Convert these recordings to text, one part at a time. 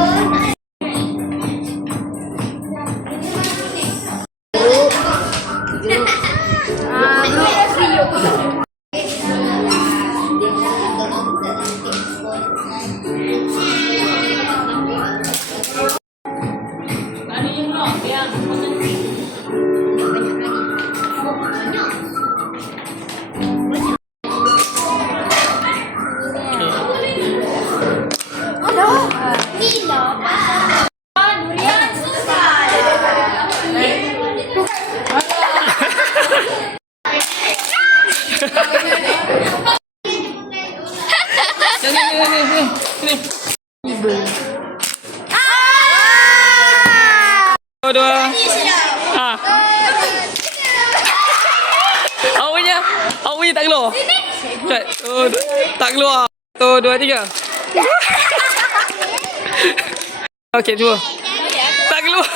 Dua. Awak punya tak keluar. Tak keluar. 1, 2, 3. Okey, cuba. Tak keluar.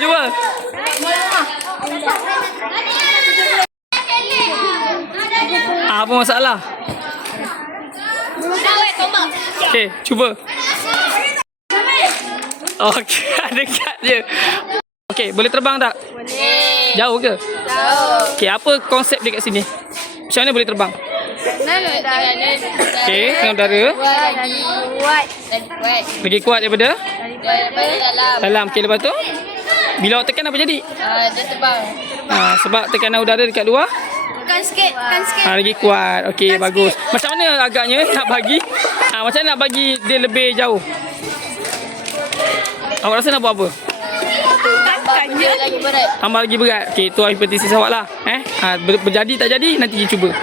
Cuba. Apa masalah? Okey, cuba. Okey, dekat je. Okey, boleh terbang tak? Boleh. Jauh ke? Jauh. Okey, apa konsep dia kat sini? Macam mana boleh terbang? Okey, dengan udara. Lagi kuat daripada? Dalam. Okey, lepas tu? Bila awak tekan apa jadi? Dia terbang. Sebab tekanan udara dekat luar? Tekan sikit. Lagi kuat. Okey, bagus. Macam mana agaknya nak bagi? Macam mana nak bagi dia lebih jauh? Awak rasa nak buat apa? Tambah lagi berat. Okey, tu hipotesis awak lah. Berjadi tak jadi, nanti dia cuba.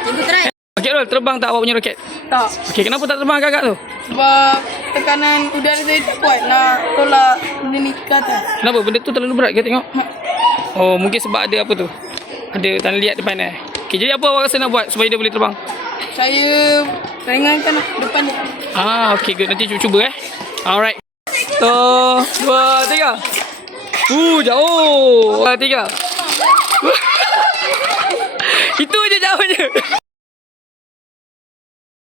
Okey, Rol, terbang tak awak punya roket? Tak. Okey, kenapa tak terbang agak-agak tu? Sebab tekanan udara saya tak kuat nak tolak benda ni ke atas. Kenapa? Benda tu terlalu berat ke tengok? Oh, mungkin sebab ada apa tu? Ada tanah liat depan Okey, jadi apa awak rasa nak buat supaya dia boleh terbang? Saya ringankan depan dia. Okey, good. Nanti cuba Alright. 1, 2, 3. Jauh. 2, 3. Itu je jauhnya.